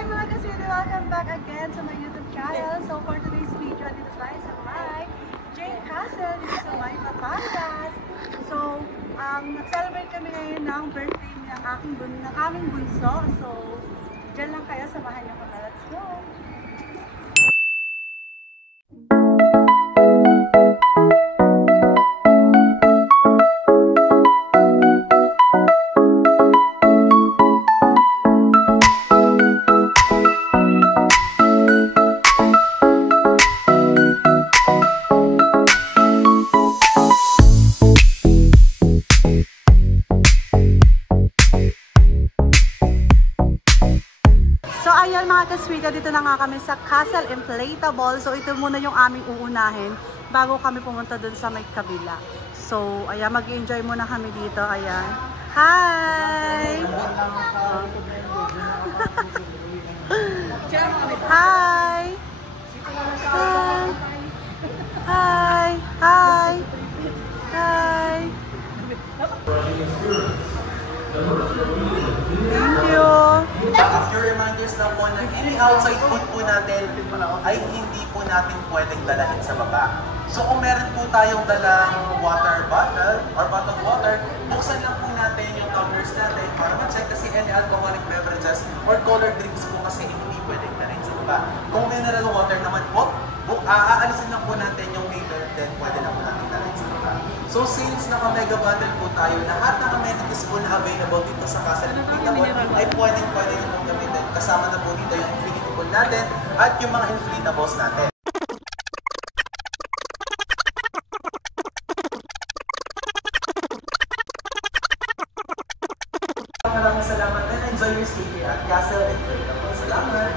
Hi mga kaswede! Welcome back again to my YouTube channel. So for today's video, dito tayo sa my Jane Castle, dito sa my Batangas. So, nag-celebrate kami ngayon ng birthday ng aming bunso. So, dyan lang kayo, samahan niyo kami. Let's go! Mga kaswika, dito na nga kami sa Castle Inflatable. So ito muna yung aming uunahin bago kami pumunta dun sa may kabila. So ayan, mag-enjoy muna kami dito. Ayan. Hi! Hi! Hi! Hi! Hi! Thank you! A few reminders lang po na any outside food po natin ay hindi po natin pwedeng dalahin sa baba. So kung meron po tayong dalang water bottle or bottled water, buksan lang po natin yung tumblers natin para ma-check kasi any alcoholic beverages or colored drinks po kasi hindi pwedeng dalahin sa baba. Kung mineral water naman po, aalisin lang po natin yung label, then pwede na po natin dalahin sa baba. So since naka-mega bundle po tayo, lahat ng amenities po na available dito sa Castle Inflatable ay pwede nyo pong gamitin. Kasama na po dito yung infinity pool natin at yung mga inflatables natin. Maraming salamat and enjoy your stay here at Castle Inflatable. Salamat!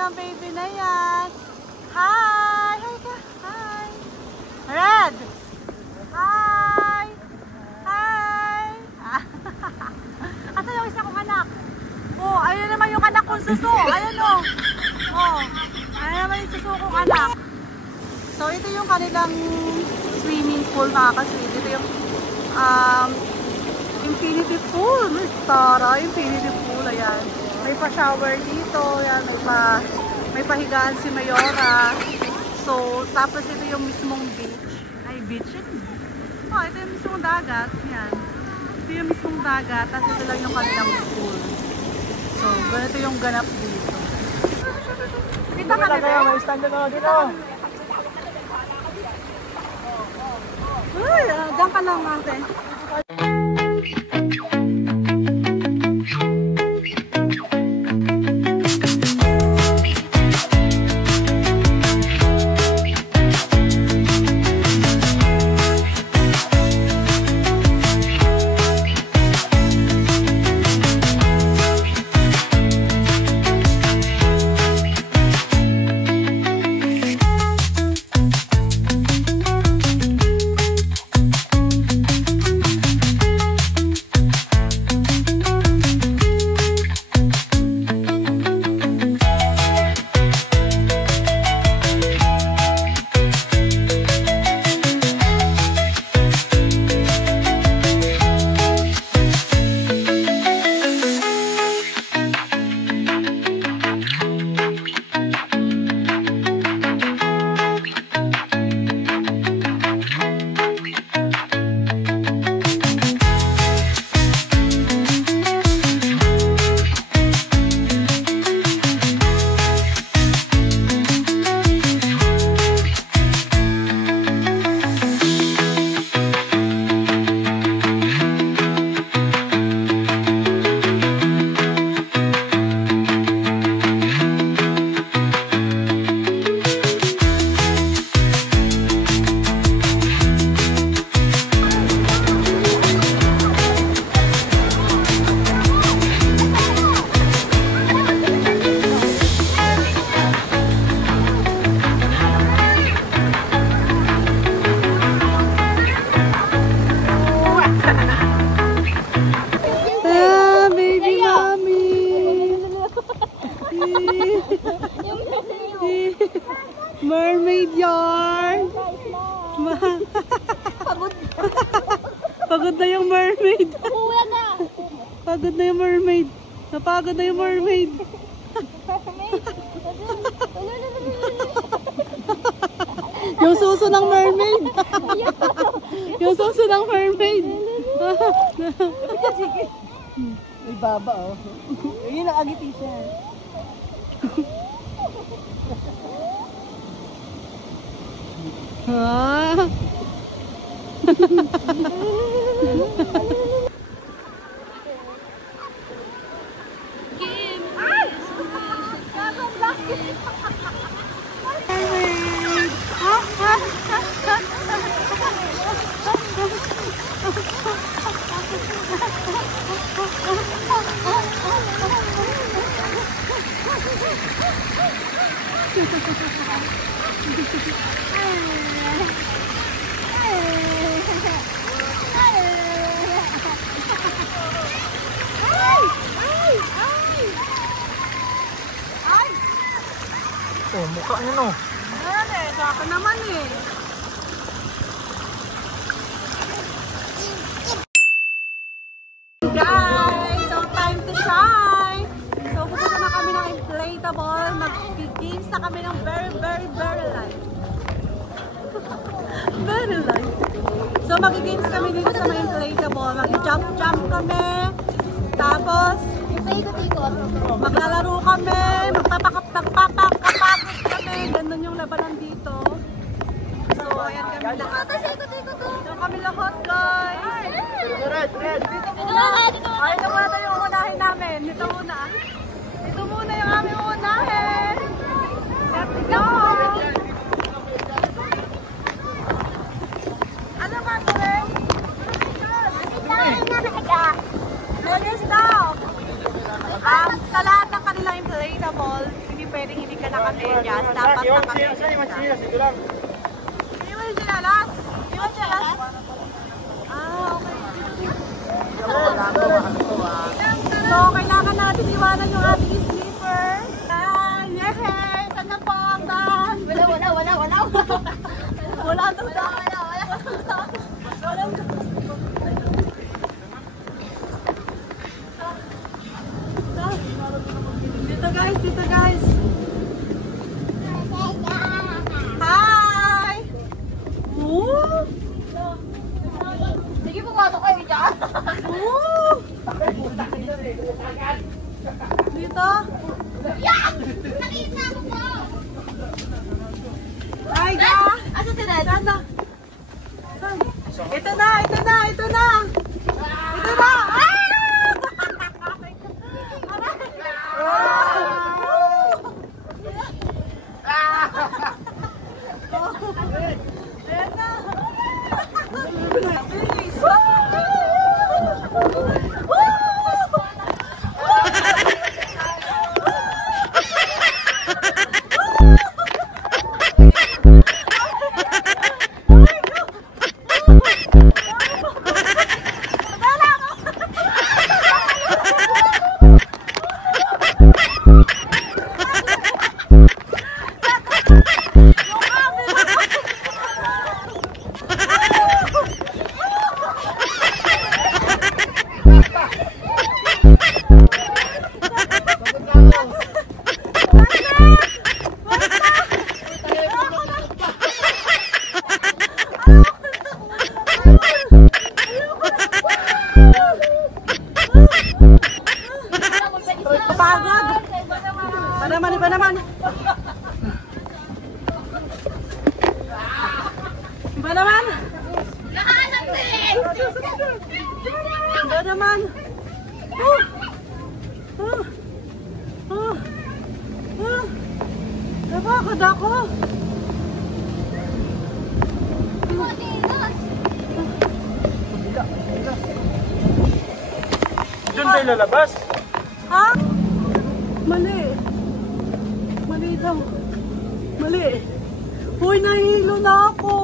Ang baby na yan. Hi! Hi! Red! Hi! Hi! Asa yung isa kong anak? Oh, ayun naman yung anak kong suso. Ayun oh. Oh, ayun naman yung suso kong anak. So, ito yung kanilang swimming pool, mga ka-sweet. Ito yung Tara, infinity pool, ayan. May pa-shower dito, ayan, may pahigaan si Mayora. So, tapos ito yung mismong beach. Ay, beach yun. Oh, ito yung mismong dagat, ayan. Ito yung mismong dagat, tapos ito lang yung kanilang pool. So, ganito yung ganap dito. Kita ka nito? May stand na dito. Uy, dyan ka lang natin. Mermaid yarn! Pagod na yung mermaid. Pagod na yung mermaid. Napagod na yung mermaid. Yung suso ng mermaid. Yung suso ng mermaid. May baba oh. Yun ang agiti siya. Ah. Oh, mukha niya no. Ano eh, saka naman eh. Guys, so time to shine. So pupunta na kami ng inflatable. Mag-games na kami ng very light. Very light. So mag-games kami dito sa mga inflatable. Mag-jump kami. Tapos maglalaro kami. Magpapakapagod kami. Ganun yung labanan dito. So ayan kami lahat. So kami lahat guys. Ay, ito muna yung unahin namin. Ito muna. Ito muna yung aming unahin. Let's go! Ano ba ito rin? Ladies daw! Sa lahat ng kanilang inflatable, hindi pwedeng hindi ka naka-medyas. Dapat naka-medyas ka. Iwan sinalas? Iwan sinalas? Ah, okay. So, kailangan natin iwanan yung ating sleeper. Yehey! Saan na po ang daan? Wala. Wala daw daan. Walang daan. So, kayo dyan. Dito. Yan! Nakita ko po! Ay, ga! Asa si Red? Sana. Ito na, ito na, ito na. Ito na. Iba naman. Iba naman. Iba naman. Napakad ako. Doon tayo lalabas. Ha? Mali. Mali daw. Mali. Uy, nahihilo na ako.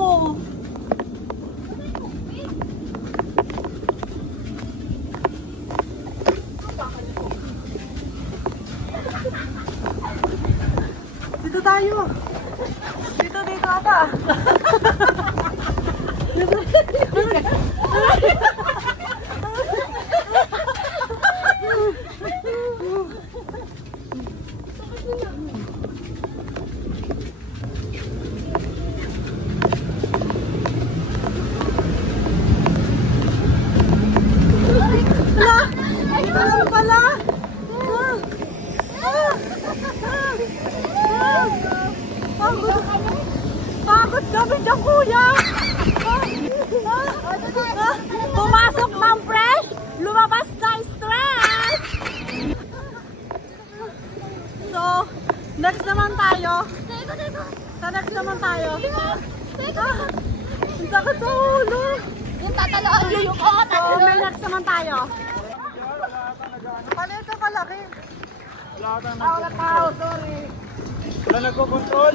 Dito tayo. Dito ata. Pagod kami dyan, kuya! Pumasok ng fresh, lumabas na stress! So, next naman tayo. Sa next naman tayo. Ang sakit sa ulo. Yung tataloan niyo yung kot. So, may next naman tayo. Paano ito kalaki? Wala tao, sorry. Wala nagko-control.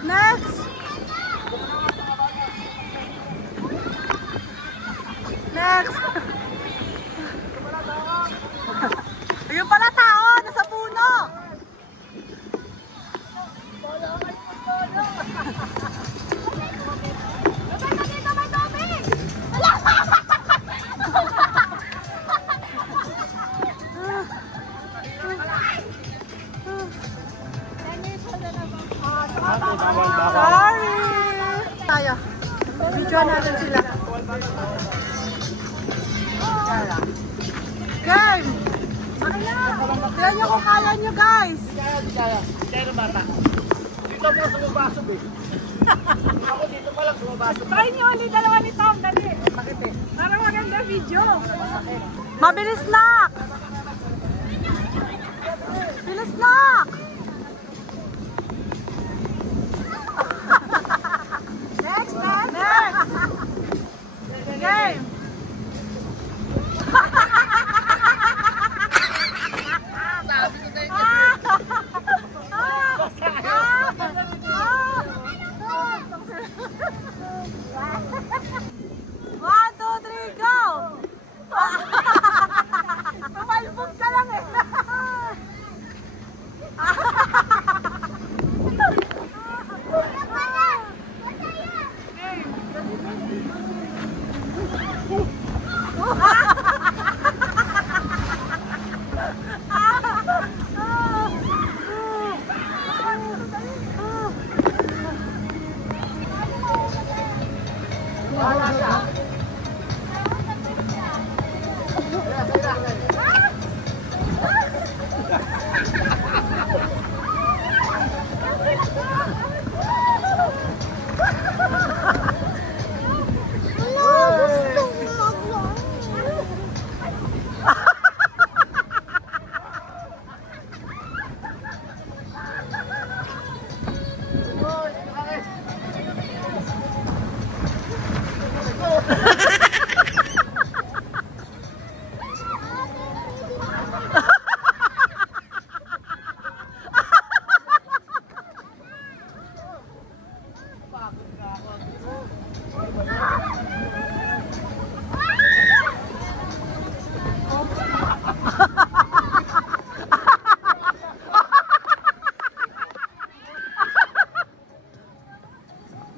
Next! Next! Ayun pala tao! Nasa puno! Sorry! Tayo. Video natin sila. Game! Tignan nyo kung kaya nyo, guys! Kaya na bata. Dito mo sumabasog eh. Ako dito pa lang sumabasog. Try nyo ulit dalawa ni Tom, dali. Para maganda video. Mabilis nak! Bilis nak! Next! Game! One, two, three, go! Tumalbog ka lang eh.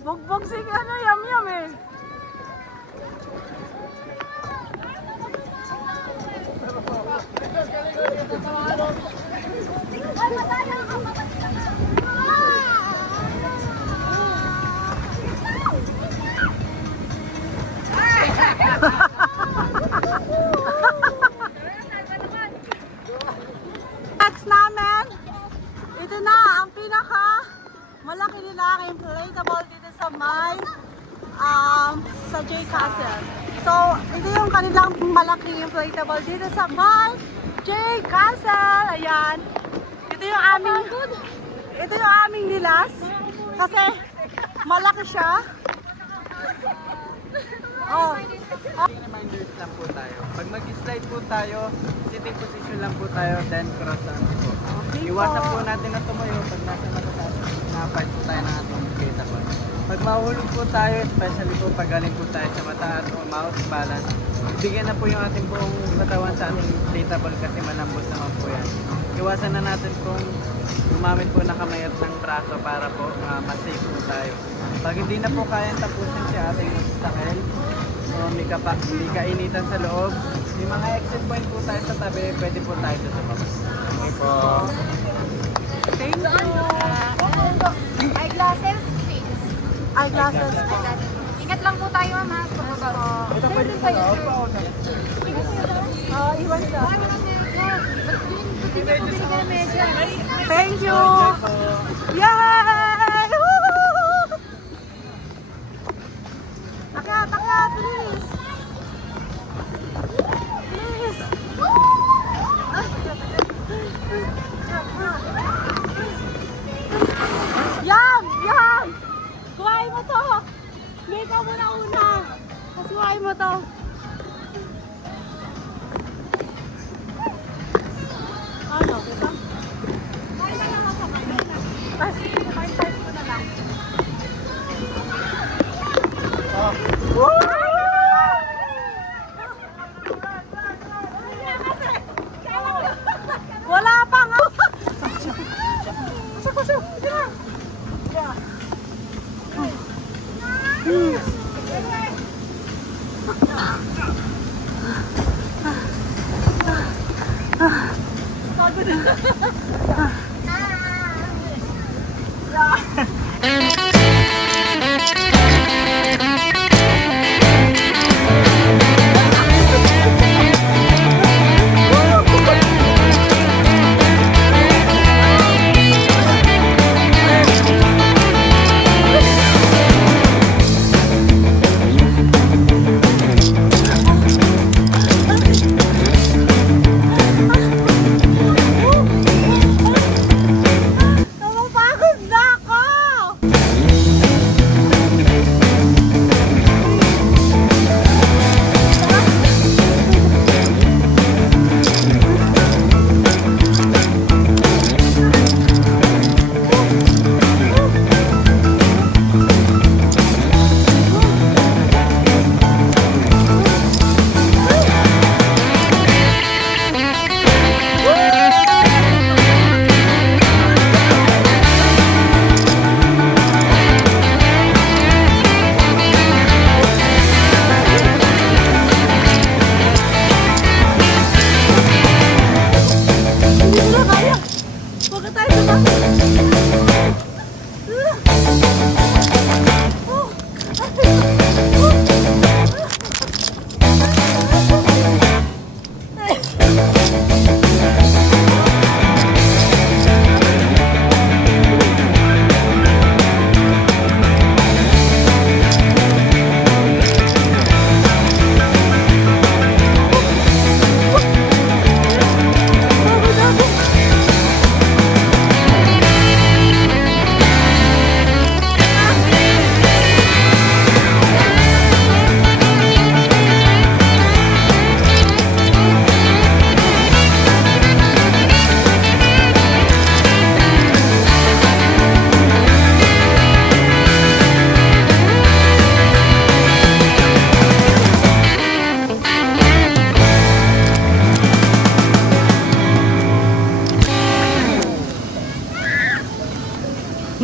Bugbog si ano, yum eh. Next namin, ito na ang pinaka malaki nila inflatable dito sa sa J Castle. So, ito yung kanilang malaking inflatable dito sa J Castle. Ayan. Ito yung aming nilas. Kasi malaki siya. Oh. Reminders lang po tayo. Pag mag-slide po tayo, sitting position lang po tayo, then cross arms po. Okay, Iwasan po natin na tumayo pag nasa matataas. Na-fight po tayo ng ating inflatable. Pag mahulog po tayo, especially po pag galing po tayo sa mataas o mouth balance, bigyan na po yung ating buong katawan sa ating inflatable kasi malambot naman po yan. Iwasan na natin kung gumamit po na kamay at ng braso para po mas-safe po tayo. Pag hindi na po kayang tapusin si ating obstacle, o may kainitan sa loob, may mga exit point po tayo sa tabi, pwede po tayo dito tumabas. Okay po. Thank you. Eyeglasses, please. Eyeglasses po. Ingat lang po tayo, ma'am, ha? Ito pwede sa loob pa o Iwan siya. Hindi ko binigyan ng medya. Thank you. Yay! Woo! Akat, please. Please. Yum! Kuhain mo to. Hindi ka muna una. Tapos kuhain mo to. Ano? Diba? Tapos, part ko na lang. Wala pa nga!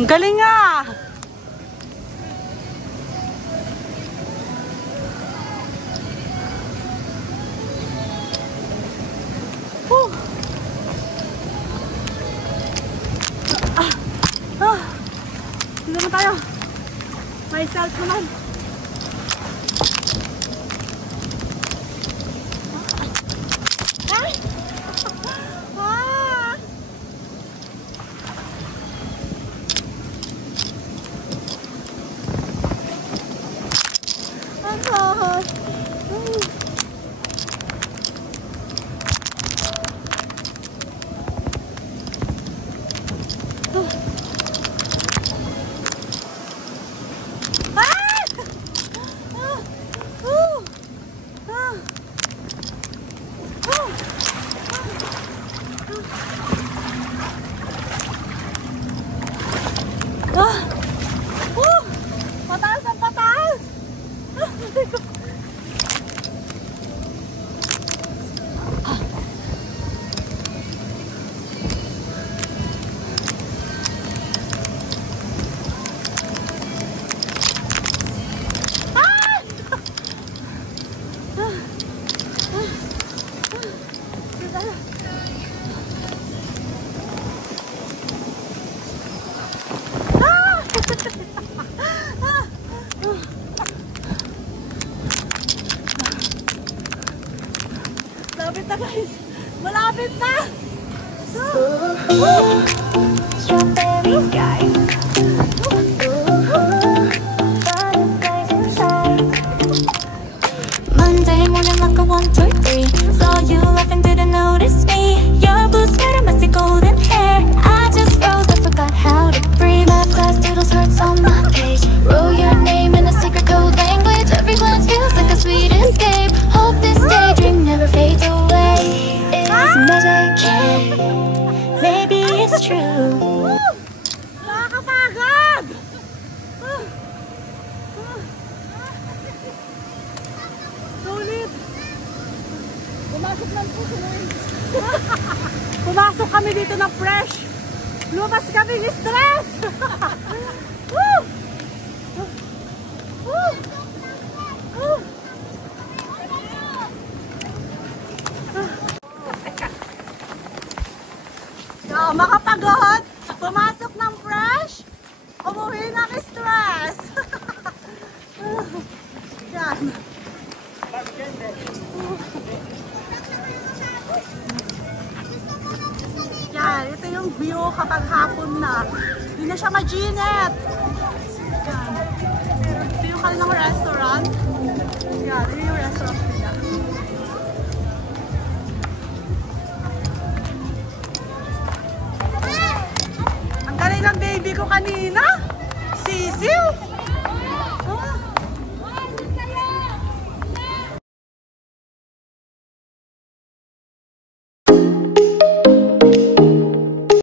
Galing nga! Dito naman tayo. May salt naman. Ay! Ah! Ang hot. Pataas ang pataas! Malapit na guys! Malapit na! Strawberry sky. Monday morning like a 1, 2, 3. Saw you laughing, didn't notice me. Your blue sweater, messy golden hair. I just froze, I forgot how to breathe. Math class doodles hurts on my page. Wrote your name in a secret code language. Every glance feels like a sweet escape. Hope this daydream never fades away. It's magic, maybe it's true. Nakakapagod! Sulit! Pumasok lang po sila. Pumasok kami dito na fresh. Lumabas kami ng stress. Woo! Woo! Woo! So, makapagod, pumasok ng fresh, umuwi ng stress. Yan. Yan, ito yung view kapag hapon na. Hindi na siya maginit. Yan. Ito yung kanilang restaurant. Yan, ito yung restaurant nila. Ang galing ng baby ko kanina. Sisiw.